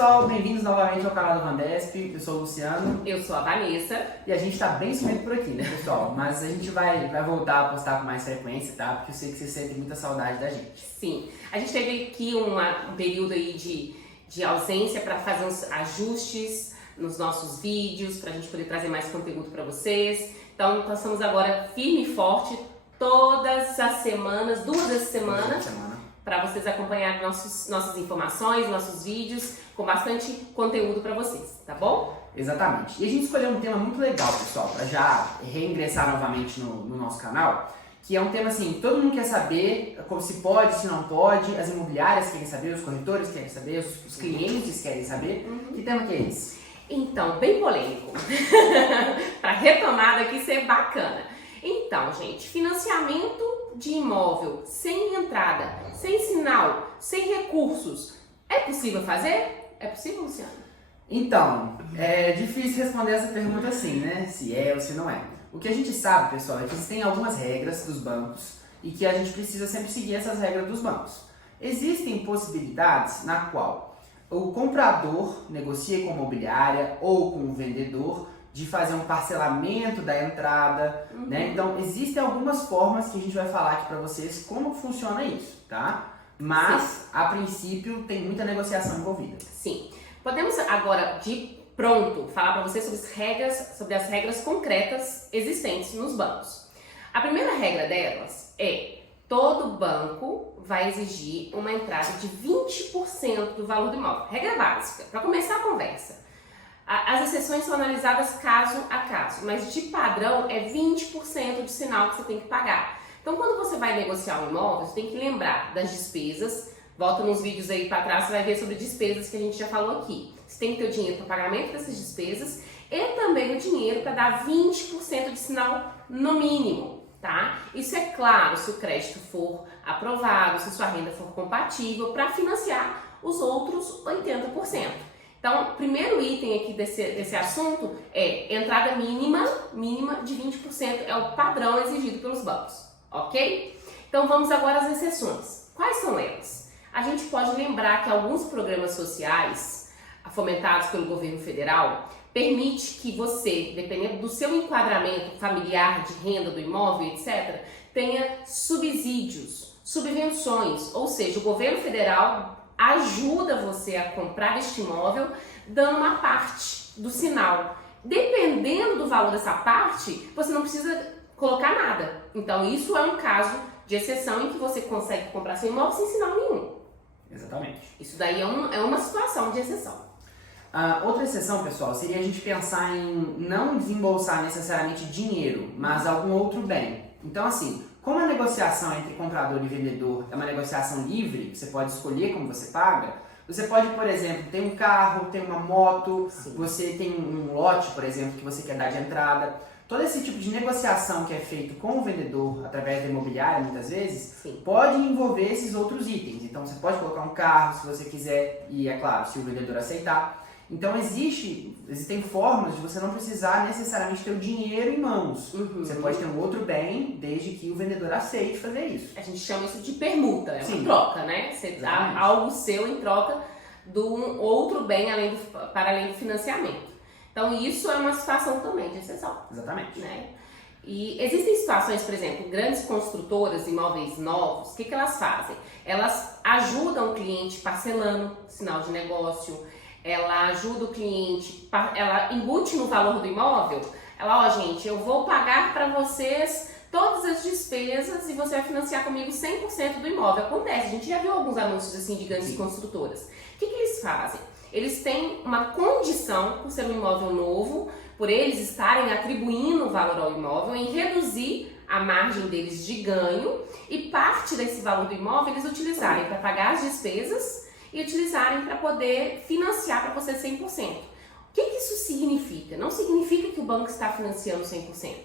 pessoal, bem-vindos novamente ao canal da Vandesp. Eu sou o Luciano. Eu sou a Vanessa. E a gente tá bem sumido por aqui, né, pessoal? Mas a gente vai voltar a postar com mais frequência, tá? Porque eu sei que vocês sentem muita saudade da gente. Sim, a gente teve aqui um período aí de ausência para fazer uns ajustes nos nossos vídeos, pra gente poder trazer mais conteúdo para vocês. Então, nós estamos agora firme e forte todas as semanas, duas vezes por semana, para vocês acompanharem nossas informações, nossos vídeos, com bastante conteúdo para vocês, tá bom? Exatamente. E a gente escolheu um tema muito legal, pessoal, para já reingressar novamente no nosso canal, que é um tema assim, todo mundo quer saber como se pode, se não pode, as imobiliárias querem saber, os corretores querem saber, os clientes querem saber. Que tema que é esse? Então, bem polêmico, para retomada aqui ser bacana. Então, gente, financiamento de imóvel sem entrada, sem sinal, sem recursos, é possível fazer? É possível, Luciano? Então, é difícil responder essa pergunta assim, né? Se é ou se não é. O que a gente sabe, pessoal, é que existem algumas regras dos bancos e que a gente precisa sempre seguir essas regras dos bancos. Existem possibilidades na qual o comprador negocia com a imobiliária ou com o vendedor de fazer um parcelamento da entrada, né? Então, existem algumas formas que a gente vai falar aqui para vocês como funciona isso, tá? Mas, a princípio, tem muita negociação envolvida. Sim. Podemos agora, de pronto, falar para vocês sobre as regras concretas existentes nos bancos. A primeira regra delas é: todo banco vai exigir uma entrada de 20% do valor do imóvel. Regra básica, para começar a conversa. As exceções são analisadas caso a caso, mas de padrão é 20% do sinal que você tem que pagar. Então, quando você vai negociar um imóvel, você tem que lembrar das despesas. Volta nos vídeos aí para trás, você vai ver sobre despesas que a gente já falou aqui. Você tem que ter o dinheiro para pagamento dessas despesas e também o dinheiro para dar 20% de sinal no mínimo, tá? Isso é claro se o crédito for aprovado, se sua renda for compatível para financiar os outros 80%. Então, o primeiro item aqui desse assunto é entrada mínima de 20%, é o padrão exigido pelos bancos, ok? Então, vamos agora às exceções. Quais são elas? A gente pode lembrar que alguns programas sociais fomentados pelo governo federal permite que você, dependendo do seu enquadramento familiar, de renda do imóvel, etc., tenha subsídios, subvenções, ou seja, o governo federal ajuda você a comprar este imóvel dando uma parte do sinal. Dependendo do valor dessa parte, você não precisa colocar nada. Então, isso é um caso de exceção em que você consegue comprar seu imóvel sem sinal nenhum. Exatamente. Isso daí é uma situação de exceção. Outra exceção, pessoal, seria a gente pensar em não desembolsar necessariamente dinheiro, mas algum outro bem. Então, assim, como a negociação entre comprador e vendedor é uma negociação livre, você pode escolher como você paga, você pode, por exemplo, ter um carro, ter uma moto, sim, você tem um lote, por exemplo, que você quer dar de entrada. Todo esse tipo de negociação que é feito com o vendedor, através da imobiliária, muitas vezes, sim, pode envolver esses outros itens. Então, você pode colocar um carro, se você quiser, e é claro, se o vendedor aceitar. Então, existem formas de você não precisar necessariamente ter o dinheiro em mãos. Você pode ter um outro bem, desde que o vendedor aceite fazer isso. A gente chama isso de permuta, é uma sim, troca, né? Você dá algo seu em troca de um outro bem para além do financiamento. Então, isso é uma situação também de exceção. Exatamente. Né? E existem situações, por exemplo, grandes construtoras de imóveis novos, o que elas fazem? Elas ajudam o cliente parcelando sinal de negócio, ela ajuda o cliente, ela embute no valor do imóvel, ela, ó, gente, eu vou pagar para vocês todas as despesas e você vai financiar comigo 100% do imóvel. Acontece, a gente já viu alguns anúncios assim de grandes construtoras. O que eles fazem? Eles têm uma condição, por ser um imóvel novo, por eles estarem atribuindo valor ao imóvel, em reduzir a margem deles de ganho e parte desse valor do imóvel eles utilizarem para pagar as despesas e utilizarem para poder financiar para você 100%. O que isso significa? Não significa que o banco está financiando 100%.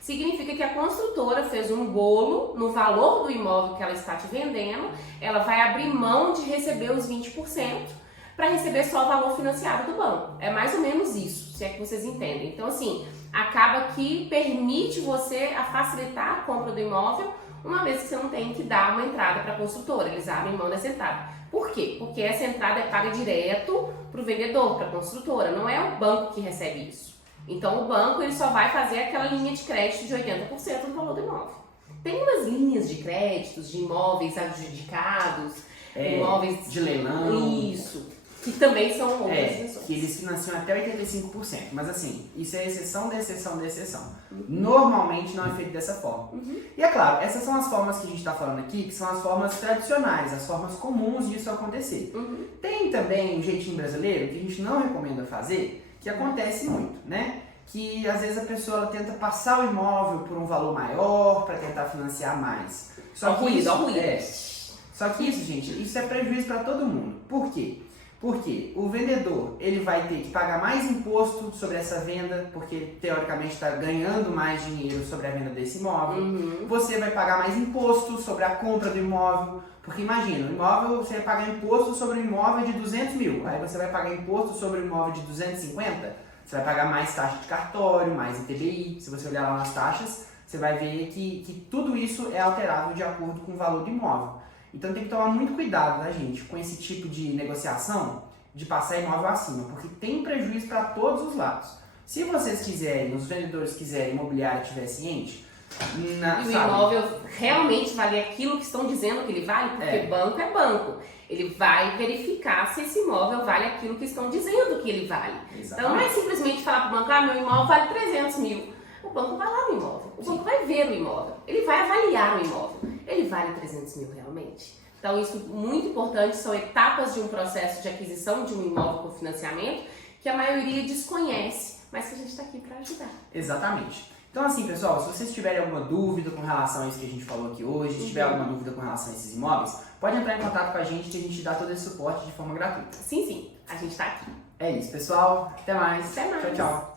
Significa que a construtora fez um bolo no valor do imóvel que ela está te vendendo, ela vai abrir mão de receber os 20% para receber só o valor financiado do banco. É mais ou menos isso, se é que vocês entendem. Então, assim, acaba que permite você a facilitar a compra do imóvel, uma vez que você não tem que dar uma entrada para a construtora, eles abrem mão dessa entrada. Por quê? Porque essa entrada é paga direto para o vendedor, para a construtora, não é o banco que recebe isso. Então o banco ele só vai fazer aquela linha de crédito de 80% do valor do imóvel. Tem umas linhas de créditos de imóveis adjudicados, imóveis de leilão. Isso, que também são outras exceções. Que eles financiam até 85%. Mas assim, isso é exceção da exceção da exceção. Normalmente não é feito dessa forma. E é claro, essas são as formas que a gente está falando aqui, que são as formas tradicionais, as formas comuns disso acontecer. Tem também um jeitinho brasileiro que a gente não recomenda fazer, que acontece muito, né? Que às vezes a pessoa ela tenta passar o imóvel por um valor maior para tentar financiar mais. Só que isso, gente, isso é prejuízo para todo mundo. Por quê? Porque o vendedor ele vai ter que pagar mais imposto sobre essa venda, porque teoricamente está ganhando mais dinheiro sobre a venda desse imóvel. Você vai pagar mais imposto sobre a compra do imóvel, porque imagina, o imóvel você vai pagar imposto sobre um imóvel de 200 mil, aí você vai pagar imposto sobre um imóvel de 250, você vai pagar mais taxa de cartório, mais ITBI. Se você olhar lá nas taxas, você vai ver que tudo isso é alterável de acordo com o valor do imóvel. Então tem que tomar muito cuidado, né, gente, com esse tipo de negociação de passar imóvel acima, porque tem prejuízo para todos os lados. Se vocês quiserem, os vendedores quiserem, a imobiliária estiver ciente, e o imóvel realmente vale aquilo que estão dizendo que ele vale, porque banco é banco. Ele vai verificar se esse imóvel vale aquilo que estão dizendo que ele vale. Exatamente. Então não é simplesmente falar para o banco, meu imóvel vale 300 mil. O banco vai lá no imóvel, o banco vai ver o imóvel, ele vai avaliar o imóvel. Ele vale 300 mil realmente? Então isso é muito importante, são etapas de um processo de aquisição de um imóvel com financiamento que a maioria desconhece, mas que a gente está aqui para ajudar. Exatamente. Então assim, pessoal, se vocês tiverem alguma dúvida com relação a isso que a gente falou aqui hoje, se tiver alguma dúvida com relação a esses imóveis, pode entrar em contato com a gente que a gente dá todo esse suporte de forma gratuita. Sim, a gente está aqui. É isso, pessoal. Até mais. Até mais. Tchau, tchau.